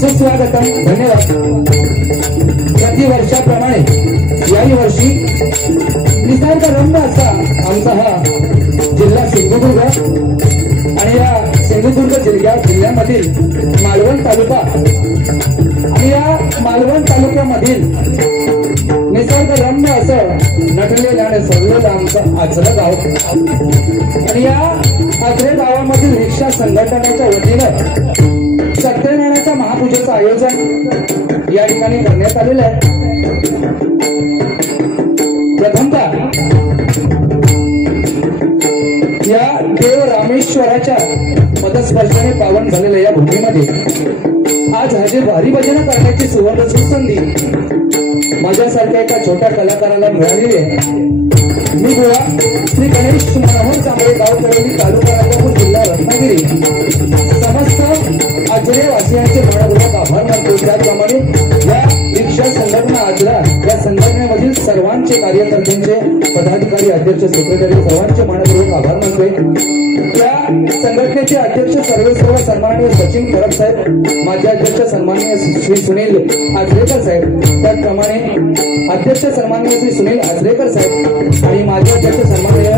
सुस्वागतम, धन्यवाद। प्रतिवर्षाप्रमाणे याही वर्षी निसर्गरम्य असा आमचा हा जिल्हा सिंधुदुर्ग आणि या सिंधुदुर्ग जिल्ह्यामधील मालवण तालुका आणि या मालवण तालुक्यामधील निसर्गरम्य असं नटलेलं आणि सजलेलं आमचं आचरा गाव आणि या आचरे गावामधील रिक्षा संघटनेच्या वतीनं सत्यनारायणाच्या महापूजेचं आयोजन या ठिकाणी करण्यात आलेलं आहे। प्रथमतः या देव रामेश्वराच्या पदस्पर्शाने पावन झालेल्या या भूमीमध्ये आज हरिभजन करण्याची सुवर्ण सुसंधी माझ्यासारख्या एका छोट्या कलाकाराला मिळालेली आहे। मी गोवा श्री गणेश मनोहर चांबळे, गाव कळवली, तालुका राजापूर, जिल्हा रत्नागिरी, समस्त आचरे वासियांचे मनपूर्वक आभार मानतो। त्याचप्रमाणे या रिक्षा संघटना आचरा या संघटनेमधील सर्वांचे कार्यकर्त्यांचे, पदाधिकारी, अध्यक्ष, सेक्रेटरी सर्वांचे मनपूर्वक आभार मानतोय। त्या संघटनेचे अध्यक्ष सर्व सन्माननीय सचिन परब साहेब, माजी अध्यक्ष सन्माननीय श्री सुनील आचरेकर साहेब, त्याचप्रमाणे अध्यक्ष सन्माननीय श्री सुनील आचरेकर साहेब आणि माजी अध्यक्ष सन्माननीय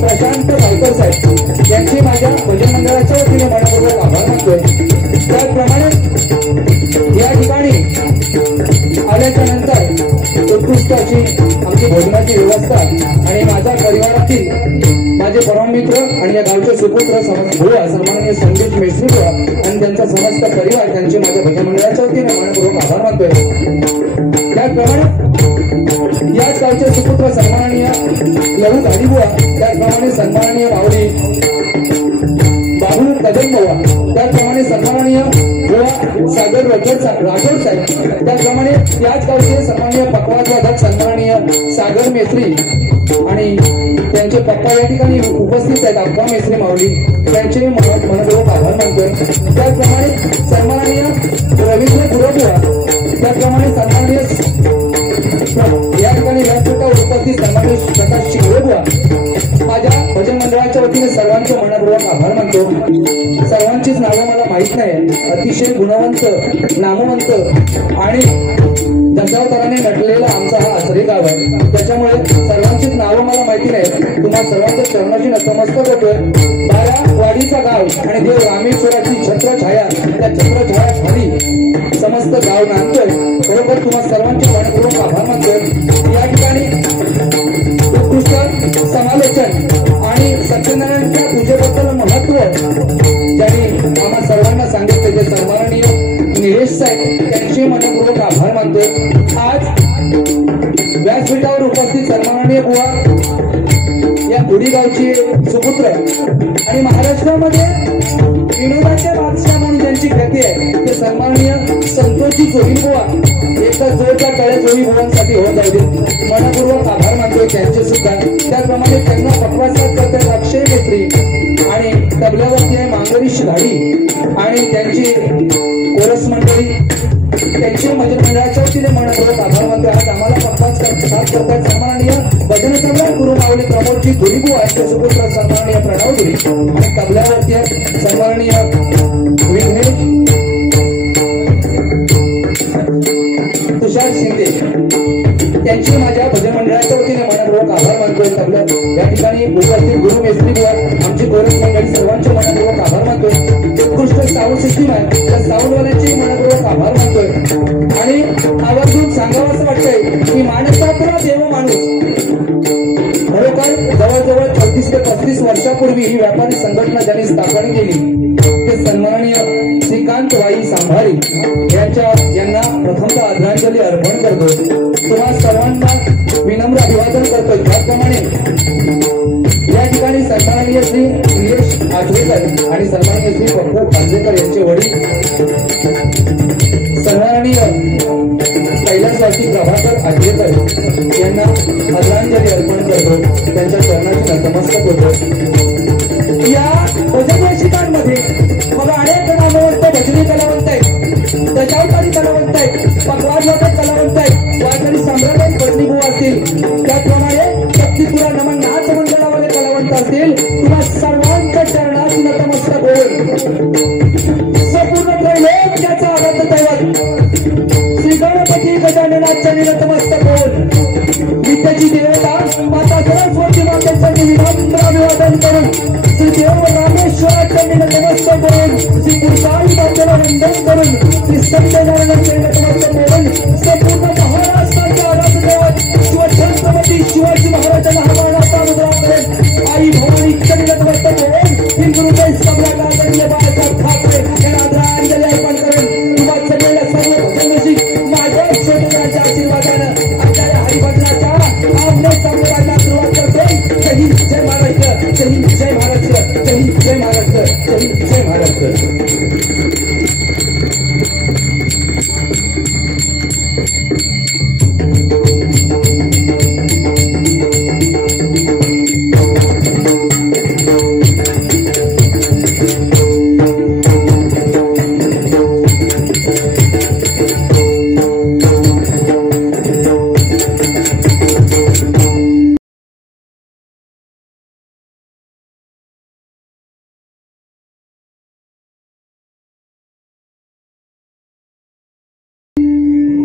प्रशांत गायकर साहेब यांचे माझ्या भजन मंडळाच्या वतीने मनपूर्वक आभार मानतोय। त्याचप्रमाणे या ठिकाणी आल्याच्या नंतर उत्कृष्ट अशी आमची भोजनाची व्यवस्था आणि माझ्या परिवारातील माझे परम मित्र आणि या गावचे सुपुत्र भुवा सन्माननीय संदीप मेश्री आणि त्यांचा समस्त परिवार त्यांचे माझ्या भजन मंडळाच्या वतीने मनपूर्वक आभार मानतोय। त्याचप्रमाणे याच गावचे सुपुत्र सन्माननीय लहू गाडीबुवा, त्याचप्रमाणे सन्माननीय माऊली बाबू कदम बुवा, त्याचप्रमाणे सन्माननीय बुवा सागर राठोड साहेब, त्याचप्रमाणे याच गावचे सन्माननीय पकवाद वादक सन्माननीय सागर मेत्री आणि त्यांचे पप्पा या ठिकाणी उपस्थित आहेत, अप्पा मेसरी माऊली, त्यांचे मनपूर्वक आभार मानतोय. त्याचप्रमाणे सन्माननीय रवींद्र गुरवबुवा, त्याचप्रमाणे सन्माननीय या ठिकाणी व्यासपीठावर उपस्थित सन्माननीय प्रकाश शिंगरेबुवा, माझ्या भजन मंडळाच्या वतीने सर्वांचे मनपूर्वक आभार मानतो. सर्वांचीच नावं मला माहित नाही, अतिशय गुणवंत, नामवंत आणि दशावताराने नटलेला आमचा हा आसरे गाव आहे. त्याच्यामुळे सर्वांचीच नावं मला माहिती नाही. तुम्हा सर्वांच्या चरणाची नतमस्तक होतोय. बारावाडीचा गाव आणि देव रामेश्वराची छत्रछाया, त्या छत्रछाया खाली समस्त गाव नांदतोय. बरोबर तुम्हा सर्वांचे मनपूर्वक आभार मानतोय. या ठिकाणी उत्कृष्ट समालोचन आणि सत्यनारायणच्या पूजेबद्दल महत्व ज्यांनी आम्हा सर्वांना सांगितले ते सन्माननीय निलेश साहेब, त्यांचे मनपूर्वक आभार मानतोय. आज व्यासपीठावर उपस्थित सन्माननीय बुवा या पुडी गावची सुपुत्र आणि महाराष्ट्रामध्ये विनोदाचे बादशाह म्हणून ज्यांची ख्याती आहे ते सन्माननीय संतोषजी जोही बुवा, एका जोरच्या तळे जोही बुवांसाठी होत जाऊ दे. मनपूर्वक आभार मानतोय त्यांचे सुद्धा. त्याचप्रमाणे त्यांना पटवासात करतात अक्षय मेत्री आणि तबल्यावरती आहे मांगरीश घाडी आणि त्यांची कोरस मंडळी, त्यांचे भजन मंडळाच्या वतीने मनपूर्वक आभार मानतोय. आज आम्हाला पटवास साथ करतात सन्माननीय भजन सम्राट गुरु माऊली प्रमोदजी धुरीबुवा, यांचे सुपुत्र सन्माननीय प्रणव धुरी आणि तबल्यावरती आहे सन्माननीय विघ्नेश तुषार शिंदे, त्यांची माझ्या भजन मंडळाच्या वतीने मनपूर्वक आभार मानतोय. तबला या ठिकाणी उपस्थित गुरु मेस्त्री बुवा, आमची कोरस मंडळी सर्वांचे मनपूर्वक आभार मानतोय. उत्कृष्ट साऊंड सिस्टीम आहे त्या साऊंडवाल्यांचे मनपूर्वक आभार मानतोय. आणि आवर्जून सांगावं असं वाटतंय की माणसातला देव माणूस खरोखर जवळजवळ 34 ते 35 वर्षापूर्वी ही व्यापारी संघटना ज्यांनी स्थापन केली ते सन्माननीय श्रीकांत वाई सांभारी यांना प्रथमतः आदरांजली अर्पण करतो. तुम्हा सर्वांना विनम्र अभिवादन करतोय. त्याचप्रमाणे या ठिकाणी सन्माननीय श्री निलेश आचरेकर आणि सन्माननीय श्री पप्पू आचरेकर यांचे वडील सन्माननीय कैलासवासी प्रभाकर आचरेकर यांना आदरांजली अर्पण करतो. त्यांच्या चरणाची नतमस्तक होतो. या भजन रसिकांमध्ये मला अनेक नामवंत भजनी कलावंत आहेत, दशावतारी कलावंत आहेत, पकवाजवादक कलावंत आहेत, वारकरी सम्राट बटणीबुवा असतील, त्याचप्रमाणे शक्तीपुरा नमन नाच मंडळावाले कलावंत असतील. तुम्हा सर्वांच्या चरणाची नतमस्तक होईल. संपूर्ण त्रैलोक्याचा आराध्य दैवत श्री गणपती गजाननाच्या नतमस्तक होईल. विद्याची देवता माता सरस्वती मातेसाठी विनम्र अभिवादन करून श्री देव रामेश्वराच्या नतमस्तक करून श्री कुर्बानी मातेला वंदन करून श्री सत्यनारायणाचे नतमस्तक करून संपूर्ण महाराष्ट्राच्या आराध्य दैवत शिवछत्रपती शिवाजी महाराजांना हवानाचा मुद्रा करून आई भवानीच्या नतमस्तक करून हिंदुहृदय सम्राट आदरणीय बाळासाहेब ठाकरे यांना आदरांजली अर्पण करून तुम्हा सगळ्या सर्व भजनरसिक माझ्या छोट्याच्या आशीर्वादानं आमच्या या हरिभजनाच्या आमने संमेलनाला सुरुवात करतोय. जय हिंद, जय महाराष्ट्र, जय हिंद, जय महाराष्ट्र, जय हिंद, जय महाराष्ट्र, जय हिंद, जय महाराष्ट्र.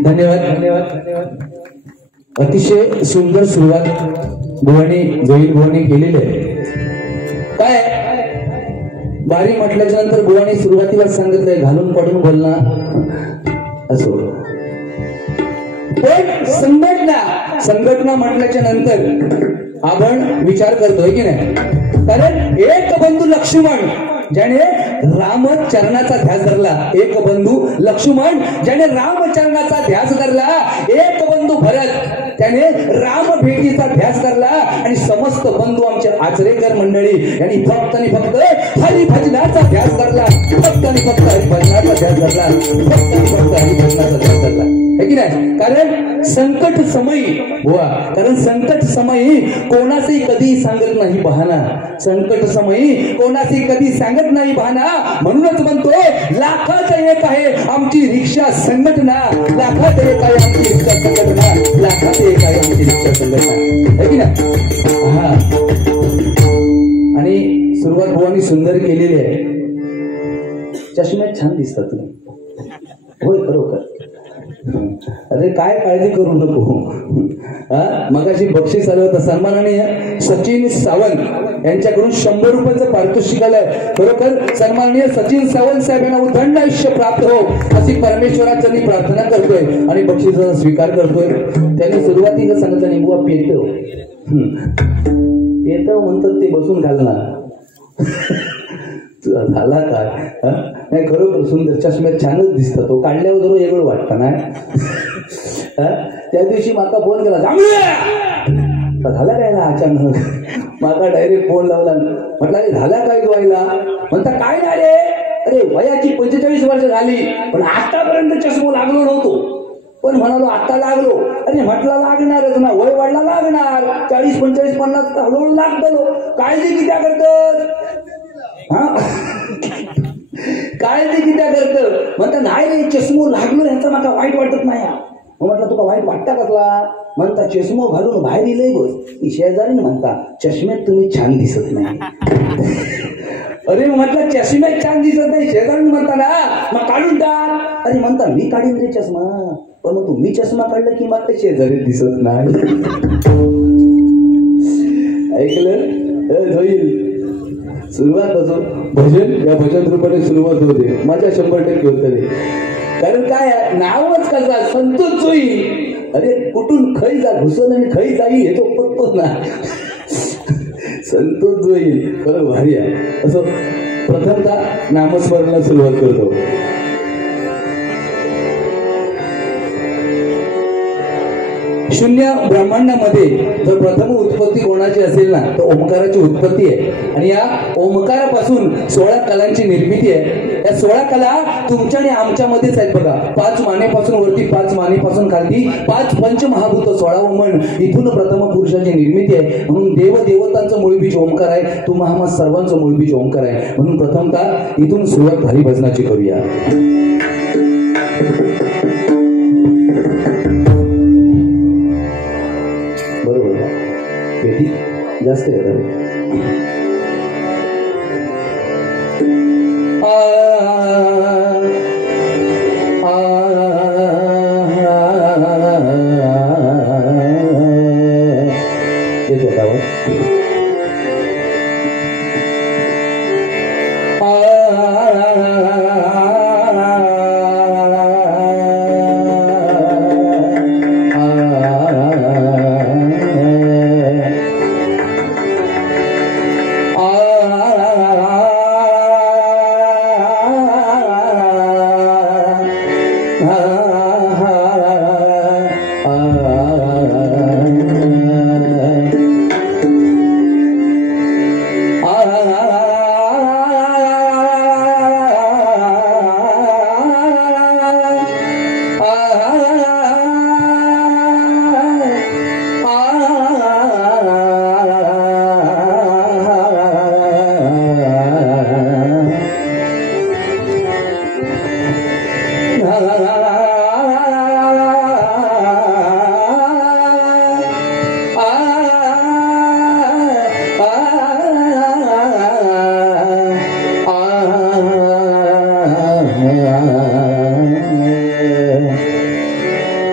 धन्यवाद धन्यवाद धन्यवाद. अतिशय सुंदर सुरुवात बुवानी जोईल बुवानी केलेली आहे. काय बारी म्हटल्याच्या नंतर बुवानी सुरुवातीला सांगितलंय घालून पडून बोलणं असो. पण संघटना म्हटल्याच्या नंतर आपण विचार करतोय की नाही, कारण एक बंधू लक्ष्मण ज्याने रामचरणाचा ध्यास धरला, एक बंधू लक्ष्मण ज्याने रामचरणाचा ध्यास धरला, एक बंधू भरत त्याने राम भेटीचा ध्यास धरला आणि समस्त बंधू आमचे आचरेकर मंडळी यांनी फक्त आणि फक्त हरिभजनाचा ध्यास धरला, फक्त आणि फक्त हरिभजनाचा ध्यास धरला, फक्त आणि फक्त हरिभजनाचा ध्यास धरला. नाही? कारण संकट समयी कारण संकट समयी कोणाचंही कधी सांगत नाही बहाना. संकट समयी कोणाचंही कधी सांगत नाही बहाना. म्हणूनच म्हणतो लाखात एक आहे आमची रिक्षा संघटना. लाखात एक आहे आमची रिक्षा संघटना. लाखात एक आहे आमची रिक्षा संघटना. है की नाही? हा. आणि सुरुवात भुवानी सुंदर केलेली आहे. चष्म्यात छान दिसतात तुम्ही. होय खरोखर. अरे काय काळजी करू नको. मगाशी बक्षीस आलं होतं. सन्माननीय सचिन सावंत यांच्याकडून 100 रुपयाचं पारितोषिक आलंय. खरोखर सन्माननीय सचिन सावंत साहेब यांना उदंड आयुष्य प्राप्त हो अशी परमेश्वराची मी प्रार्थना करतोय आणि बक्षिसाचा स्वीकार करतोय. त्यांनी सुरुवातीला सांगितलं निंबुआ पेटव पेटव म्हणतात ते बसून घालणार. झाला काय? नाही खरोखर सुंदर. चष्म्यात छानच दिसतं. तो काढल्यावर जरूर वेगळं वाटतं ना. त्या दिवशी माका फोन केला झाला काय ना अचानक. माका डायरेक्ट फोन लावला. म्हटलं अरे झाला काय व्हायला? म्हणता काय झाले? अरे वयाची 45 वर्ष झाली पण आतापर्यंत चष्मा लागलो नव्हतो. पण म्हणालो आता लागलो. अरे म्हटलं लागणारच ना. वय वाढला लागणार. 40, 45, 50 हळूहळू लागतो. काळजी किती करत काळजी किती करत म्हणता नाही रे चष्मो लागलो ह्याचा मला वाईट वाटत नाही. म्हटलं तुका वाईट वाटता कसला? म्हणता चष्मो घालून बाहेर इलंय बस. शेजारीने म्हणता चष्म्यात तुम्ही छान दिसत नाही. अरे म्हटलं चष्म्यात छान दिसत नाही शेजारीने म्हणता ना मग काढून टाक. अरे म्हणता मी काढीन रे चष्मा. पण मग तुम्ही चष्मा काढलं की मग शेजारी दिसत नाही. ऐकलं होईल. सुरुवात असो भजन या भजन रूपाने सुरुवात होते. माझ्या 100% होते. कारण काय नावच कसं संतोष जोई. अरे कुठून खै जा घुसन आणि खै जाई हे तो पत्तो ना. संतोष जोई खरं भारी आहे. असं प्रथमतः नामस्मरणाला सुरुवात करतो. शून्य ब्रह्मांडामध्ये जर प्रथम उत्पत्ती कोणाची असेल ना तर ओंकाराची उत्पत्ती आहे. आणि या ओंकारापासून 16 कलांची निर्मिती आहे. या 16 कला तुमच्या आणि आमच्यामध्येच आहेत बघा. 5 मानेपासून वरती 5 मानेपासून खालती 5 पंचमहाभूत 16 मन इथून प्रथम पुरुषाची निर्मिती आहे. म्हणून देवदेवतांचं मूळबीज ओंकार आहे. तुम्हा आम्हा सर्वांचं मूळबीज ओंकार आहे. म्हणून प्रथमतः इथून सुरुवात हरिभजनाची करूया. जास्त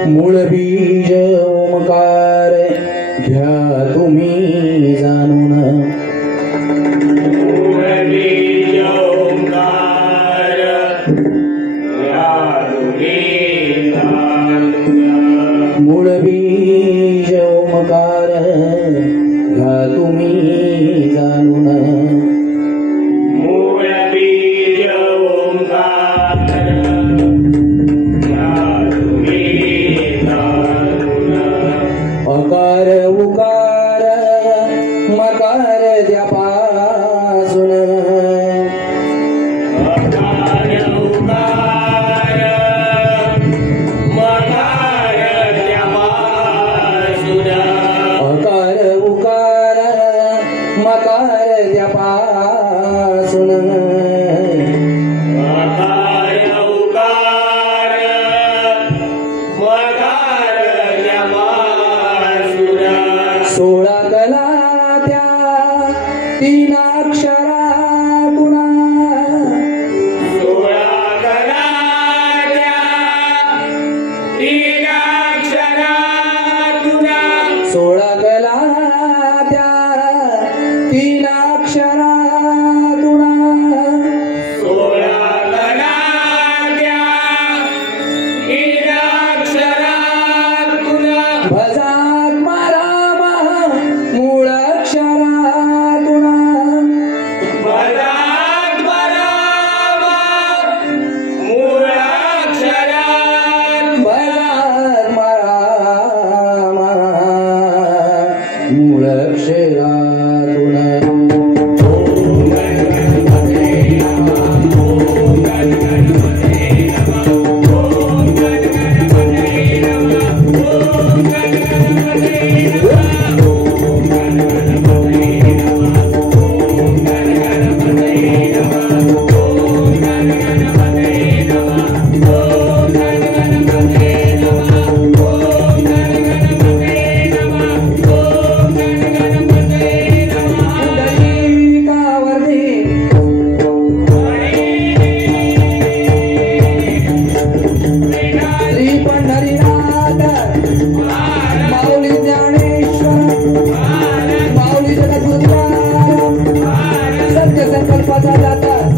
मूळ बीज ओमकार घ्या तुम्ही जाणून. मूळ बीज ओमकार घ्या तुम्ही जाणून. मूळ बीज ओमकार घ्या तुम्ही जाणून. मूळ बीज ओमकार अकार उकार मकार द्यापासून. अकार उकार मकार 16 कला त्या 3 अक्षरातून 16 कला त्या 3 अक्षरातून 16 कला त्या 3 अक्षरातून 16 कला त्या 3 अक्षरातून भजात्मा राम मूळ अक्षरातून भजात्मा राम मूळ अक्षरात भजात्मा राम मूळ अक्षरातून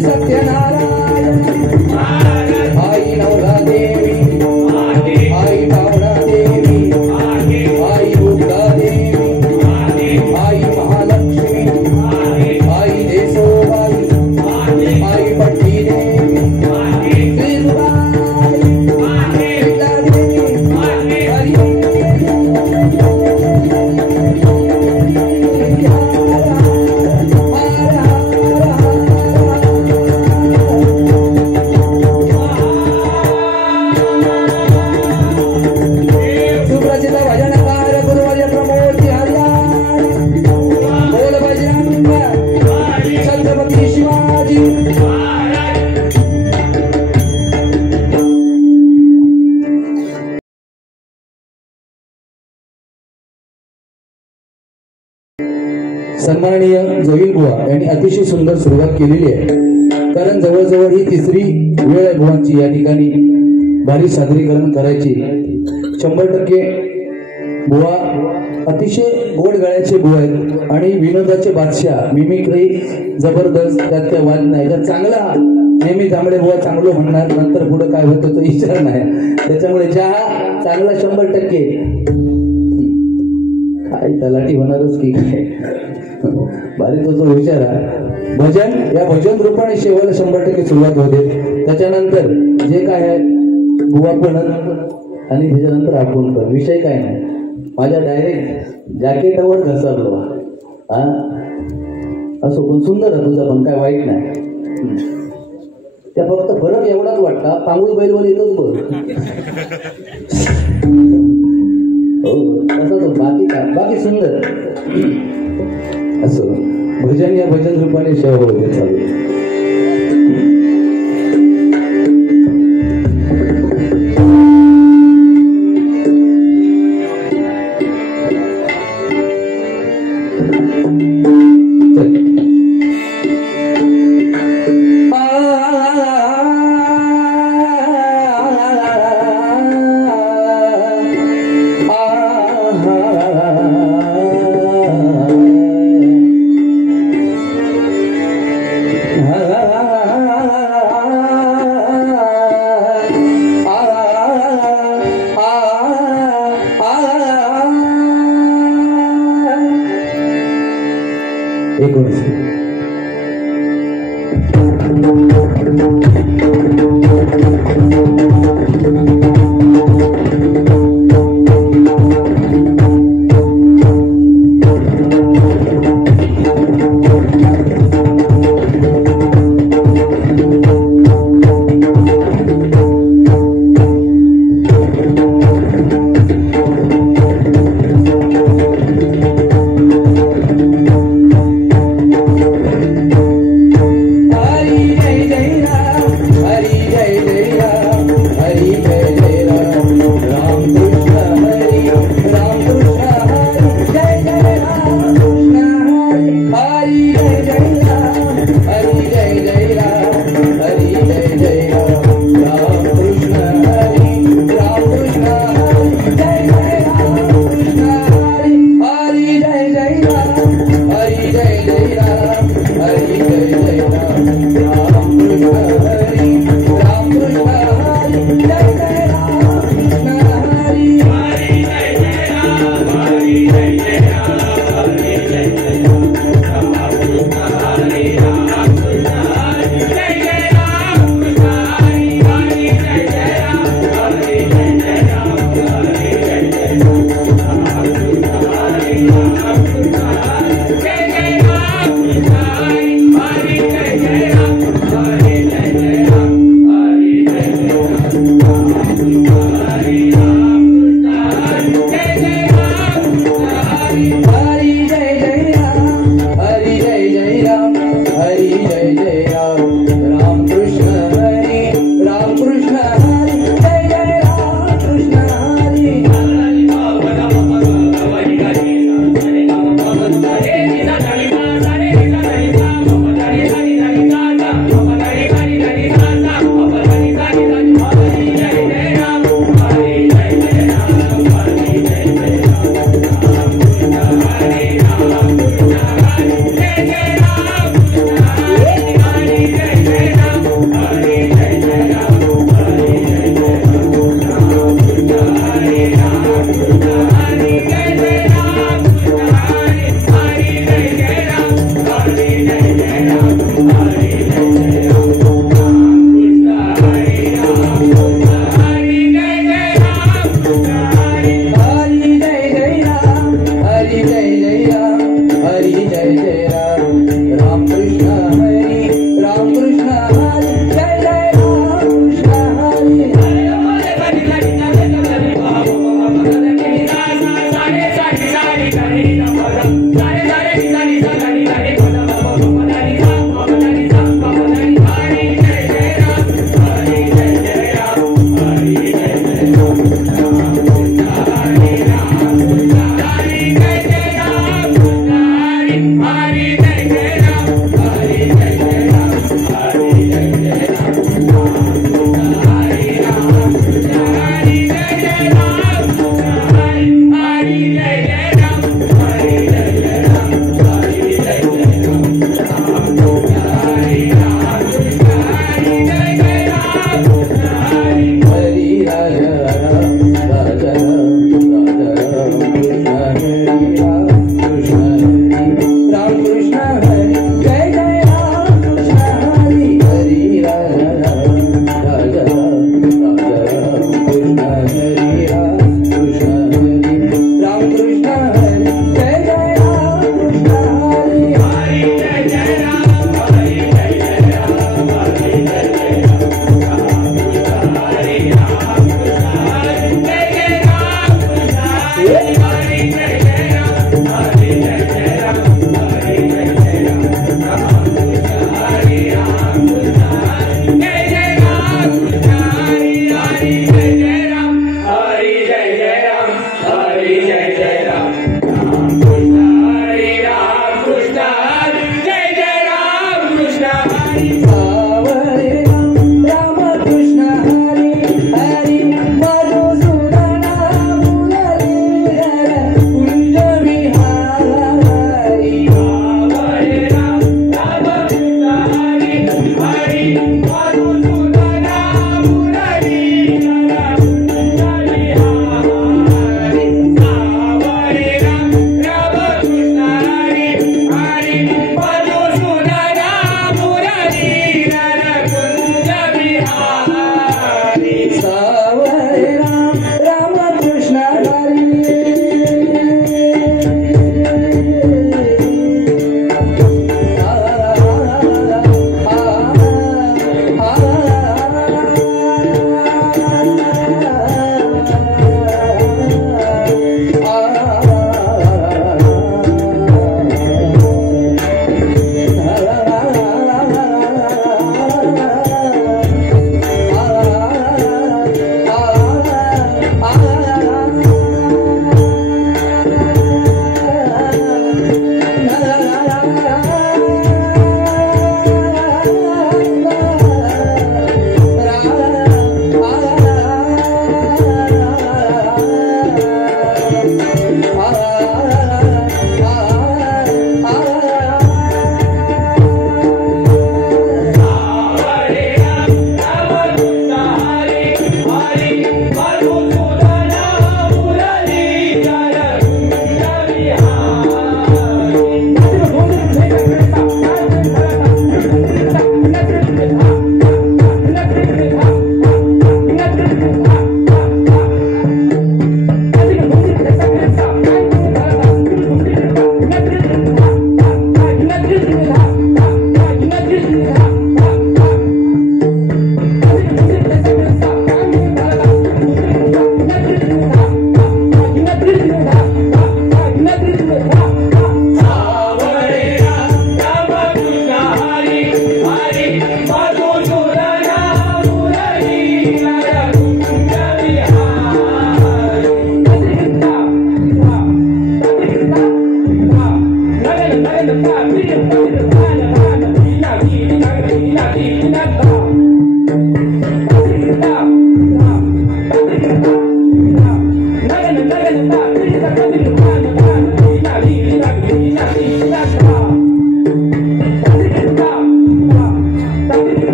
सत्यनारायण आई नवरा देवी आई पावना देवी आई दुर्गा देवी आई महालक्ष्मी आई देसोबाई आई पट्टी देवी श्रीबाई लीला देवी हरी सुप्रसिद्ध भजनकार गुरुवर्य प्रमोद हरियाण बोल बजरंग छत्रपती शिवाजी सन्माननीय जोईल बुवा यांनी अतिशय सुंदर सुरुवात केलेली आहे. कारण जवळजवळ ही तिसरी वेळ आहे बुवांची या ठिकाणी भारी सादरीकरण करायची. 100% बुवा अतिशय गोड गळ्याचे बुवा आहेत आणि विनोदाचे बादशाह. मिमिक्री जबरदस्त, त्यात काय वाद नाही. तर चांगला नेहमी जांभळे बुवा चांगलं म्हणणार, नंतर पुढे काय होतं तो विचार नाही. त्याच्यामुळे ज्या चांगला 100% काय तलाठी होणारच की काय भारी तो जो विचार आहे. भजन या भजन रूपाने शेवायला 100% सुरुवात होते. त्याच्यानंतर जे काय आहे बुवा पण आणि त्याच्यानंतर आपण पण विषय काय नाही. माझ्या डायरेक्ट जॅकेटावर घसरलो हा असो, पण सुंदर आहे तुझा पण काय वाईट नाही. त्या फक्त फरक एवढाच वाटला, पांगुळ बैलवर येतोच बघ हो तसं तो बाकी काय बाकी सुंदर असं भजन या भजन रूपाने सेवा होते चालू.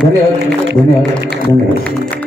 धन्यवाद धन्यवाद धन्यवाद.